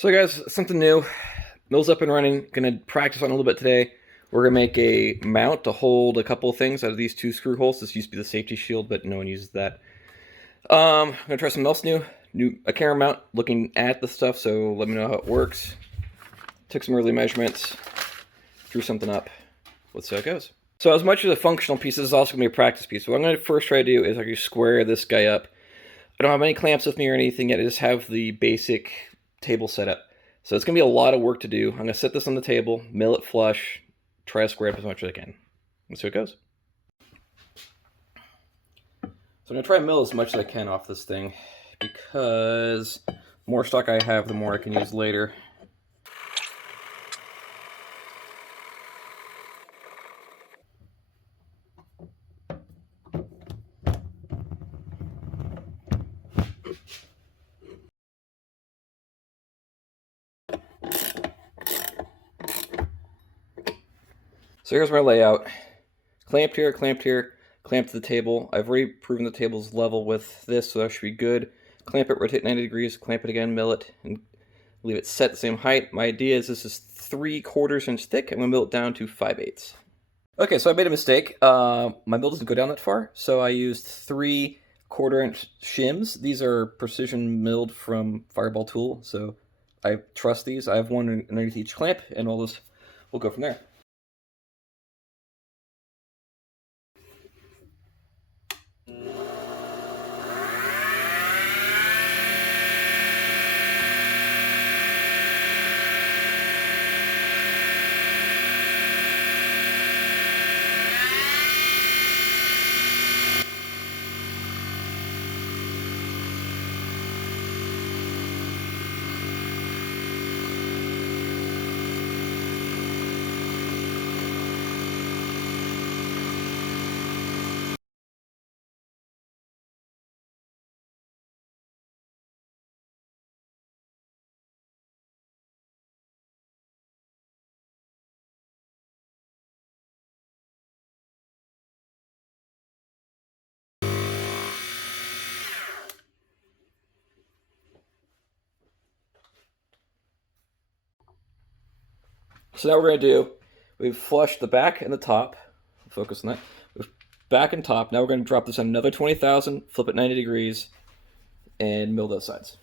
So guys, something new. Mill's up and running. Gonna practice on a little bit today. We're gonna make a mount to hold a couple of things out of these two screw holes. This used to be the safety shield, but no one uses that. I'm gonna try something else new. A camera mount, looking at the stuff, so let me know how it works. Took some early measurements, drew something up. Let's see how it goes. So as much as a functional piece, this is also gonna be a practice piece. So what I'm gonna first try to do is actually square this guy up. I don't have any clamps with me or anything yet. I just have the basic table set up. So it's going to be a lot of work to do. I'm going to set this on the table, mill it flush, try to square it up as much as I can. Let's see how it goes. So I'm going to try and mill as much as I can off this thing, because the more stock I have, the more I can use later. So here's my layout. Clamped here, clamped to the table. I've already proven the table's level with this, so that should be good. Clamp it, rotate 90 degrees, clamp it again, mill it, and leave it set the same height. My idea is this is 3/4 inch thick. I'm going to mill it down to 5/8. Okay, so I made a mistake. My mill doesn't go down that far, so I used 3/4 inch shims. These are precision milled from Fireball Tool, so I trust these. I have one underneath each clamp, and we'll go from there. So now we're going to do, we've flushed the back and the top, focus on that, back and top. Now we're going to drop this on another 20,000, flip it 90 degrees, and mill those sides.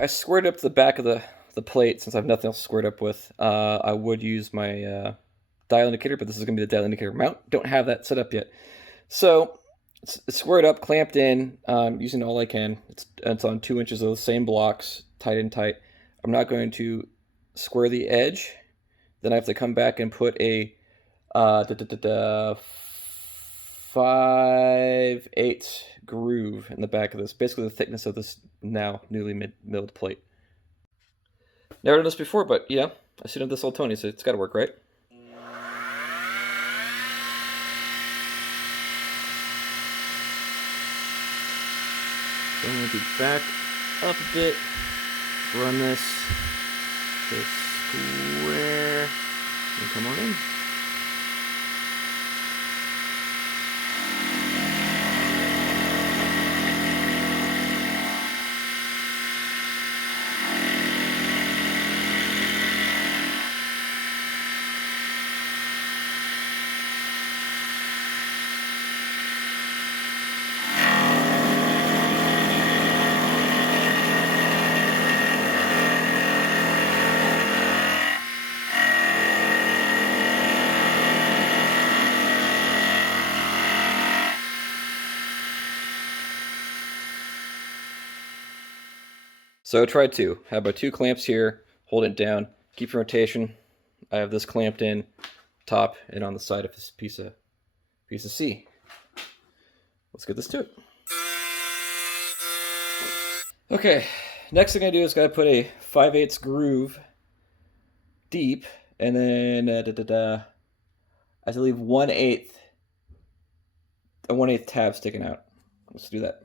I squared up the back of the plate since I have nothing else to square it up with. I would use my dial indicator, but this is going to be the dial indicator mount. Don't have that set up yet. So it's squared up, clamped in, using all I can. It's on 2 inches of the same blocks, tight and tight. I'm not going to square the edge. Then I have to come back and put a 5/8 groove in the back of this, basically the thickness of this now newly milled plate. Never done this before, but yeah, I've seen this old Tony, so it's got to work, right? So I'm going to back up a bit, run this square, and come on in. So try two. Have about two clamps here. Hold it down. Keep your rotation. I have this clamped in top and on the side of this piece of C. Let's get this to it. Okay, next thing I do is gotta put a 5/8 groove deep, and then I have to leave 1/8 a 1/8 tab sticking out. Let's do that.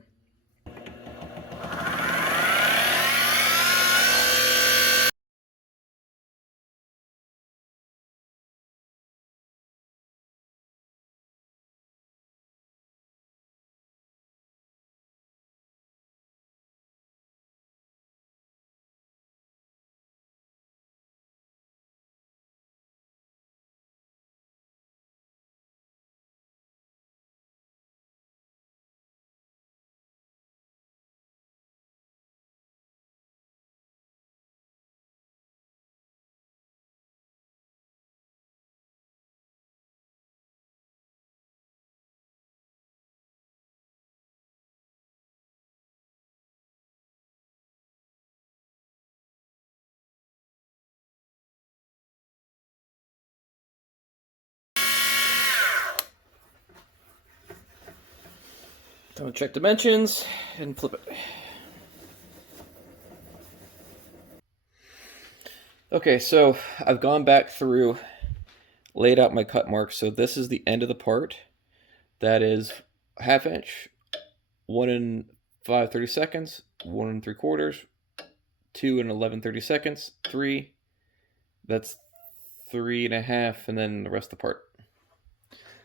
I'm gonna check dimensions and flip it. Okay, so I've gone back through, laid out my cut marks. So this is the end of the part. That is 1/2 inch, 1 5/32, 1 3/4, 2 11/32, 3. That's 3.5, and then the rest of the part.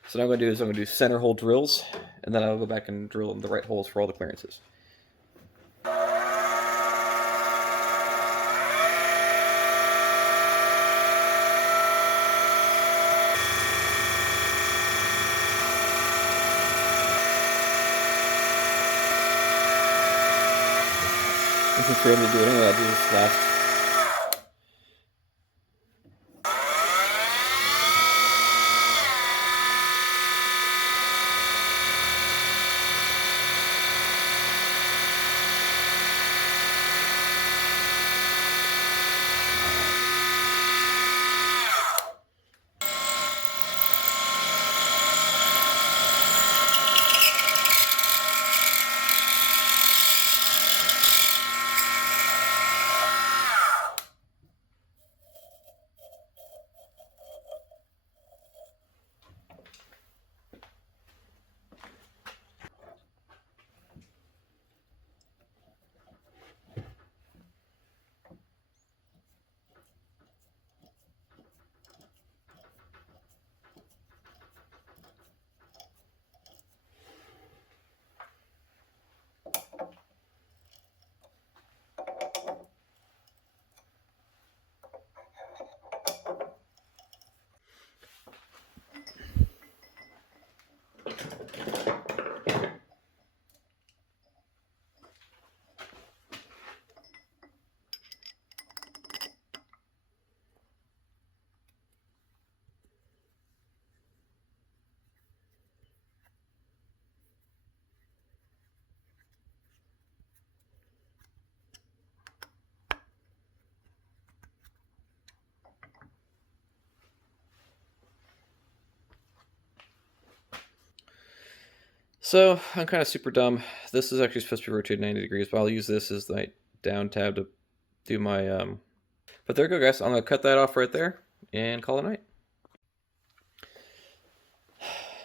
So now what I'm going to do is I'm going to do center hole drills, and then I'll go back and drill in the right holes for all the clearances. Since we're able to do it anyway, I'll do this last. So I'm kind of super dumb. This is actually supposed to be rotated 90 degrees, but I'll use this as the down tab to do my. But there you go, guys. I'm gonna cut that off right there and call it a night.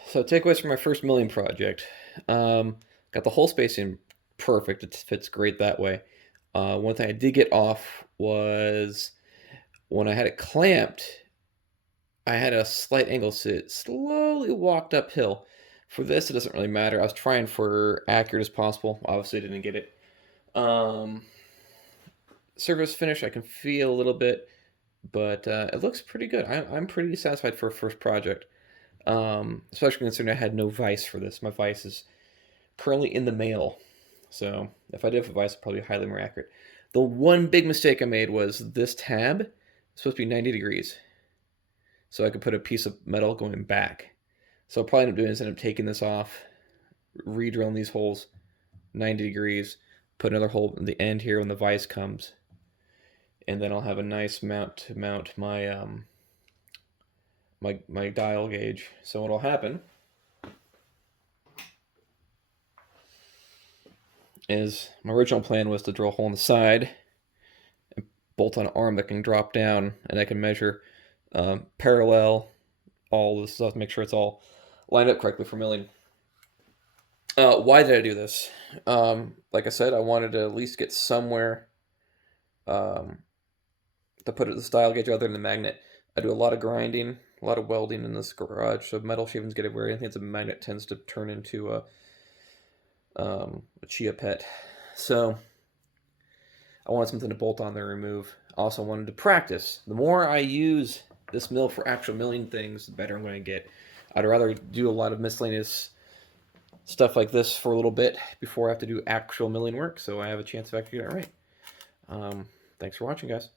So takeaways from my first milling project. Got the hole spacing perfect. It fits great that way. One thing I did get off was when I had it clamped, I had a slight angle, so it slowly walked uphill. For this, it doesn't really matter. I was trying for accurate as possible. Obviously, didn't get it. Surface finish, I can feel a little bit, but it looks pretty good. I'm pretty satisfied for a first project, especially considering I had no vise for this. My vise is currently in the mail, so if I did have a vise, it'd probably be highly more accurate. The one big mistake I made was this tab is supposed to be 90 degrees, so I could put a piece of metal going back. So I'll probably end up doing is end up taking this off, re-drilling these holes 90 degrees, put another hole in the end here when the vise comes, and then I'll have a nice mount to mount my my dial gauge. So what'll happen is my original plan was to drill a hole in the side and bolt on an arm that can drop down, and I can measure parallel all this stuff, make sure it's all lined up correctly for milling. Why did I do this? Like I said, I wanted to at least get somewhere um, to put it the style gauge other than the magnet. I do a lot of grinding, a lot of welding in this garage, so metal shavings get everywhere. Anything that's a magnet tends to turn into a chia pet. So I wanted something to bolt on there and remove. I also wanted to practice. The more I use this mill for actual milling things, the better I'm going to get. I'd rather do a lot of miscellaneous stuff like this for a little bit before I have to do actual milling work, so I have a chance of actually getting it right. Thanks for watching, guys.